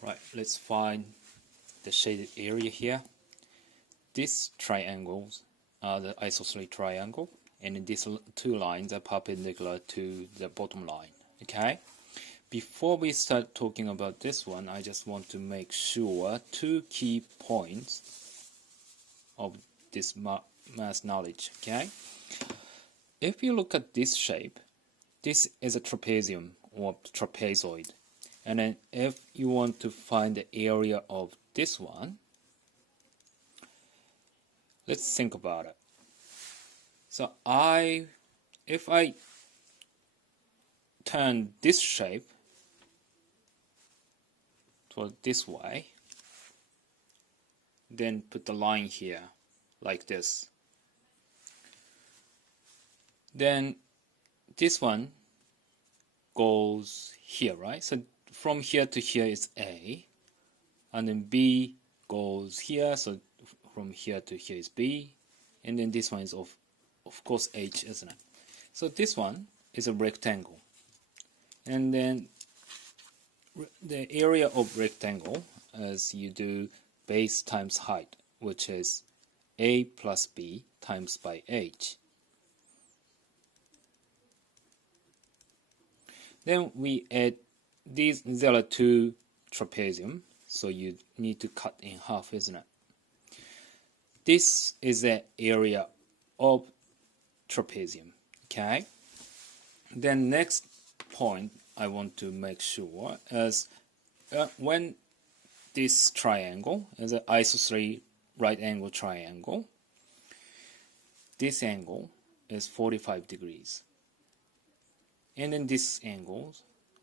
Right, let's find the shaded area here. These triangles are the isosceles triangle, and these two lines are perpendicular to the bottom line. Okay? Before we start talking about this one, I just want to make sure two key points of this math knowledge. Okay? If you look at this shape, this is a trapezium or trapezoid. And then if you want to find the area of this one, let's think about it. So if I turn this shape toward this way, then put the line here like this, then this one goes here, right? So from here to here is A, and then B goes here, so from here to here is B, and then this one is of course H, isn't it? So this one is a rectangle, and then the area of rectangle, as you do base times height, which is A plus B times by H. Then we add these. There are two trapezium, so you need to cut in half, isn't it? This is the area of trapezium. Okay. Then next point I want to make sure is when this triangle is an isosceles right angle triangle, this angle is 45 degrees. And then this angle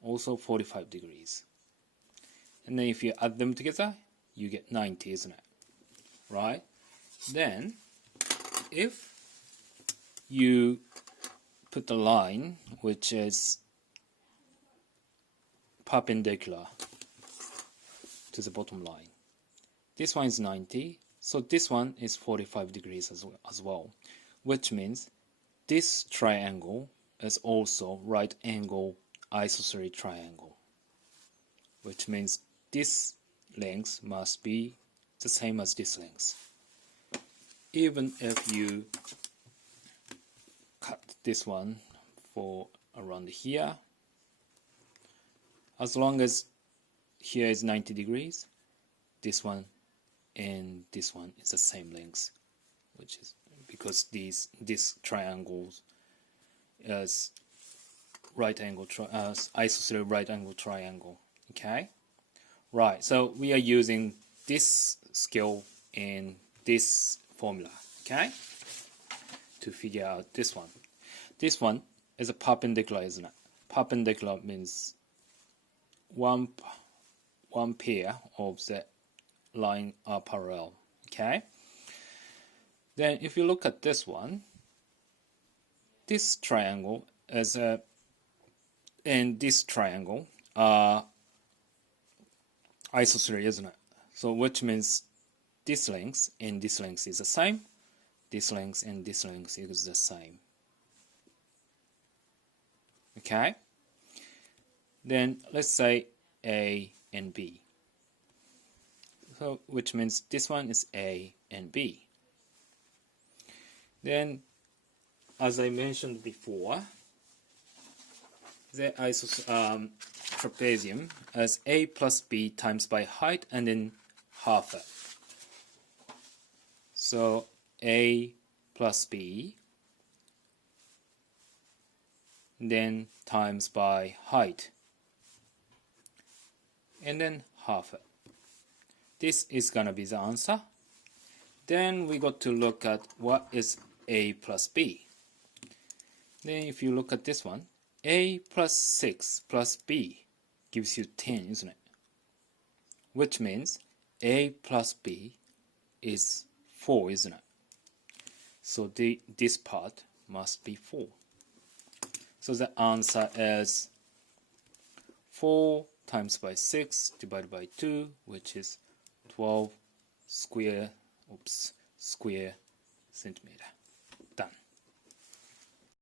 also 45 degrees. And then if you add them together, you get 90, isn't it? Right? Then, if you put the line which is perpendicular to the bottom line, this one is 90, so this one is 45 degrees as well, which means this triangle is also right angle isosceles triangle, which means this length must be the same as this length. Even if you cut this one for around here, as long as here is 90 degrees, this one and this one is the same length, which is because these triangles as right angle isosceles right angle triangle. Okay, right, so we are using this skill in this formula, okay, to figure out this one. This one is a perpendicular, isn't it? Perpendicular means one pair of the line are parallel. Okay, then if you look at this one, this triangle is and this triangle are isosceles, isn't it? So which means this length and this length is the same, this length and this length is the same. Okay, then let's say A and B, so which means this one is A and B. Then as I mentioned before, the trapezium as A plus B times by height and then half it. So A plus B then times by height and then half it. This is gonna be the answer. Then we got to look at what is A plus B. Then if you look at this one, A plus 6 plus B gives you 10, isn't it? Which means A plus B is 4, isn't it? So this part must be 4. So the answer is 4 times by 6 divided by 2, which is 12 square centimeter.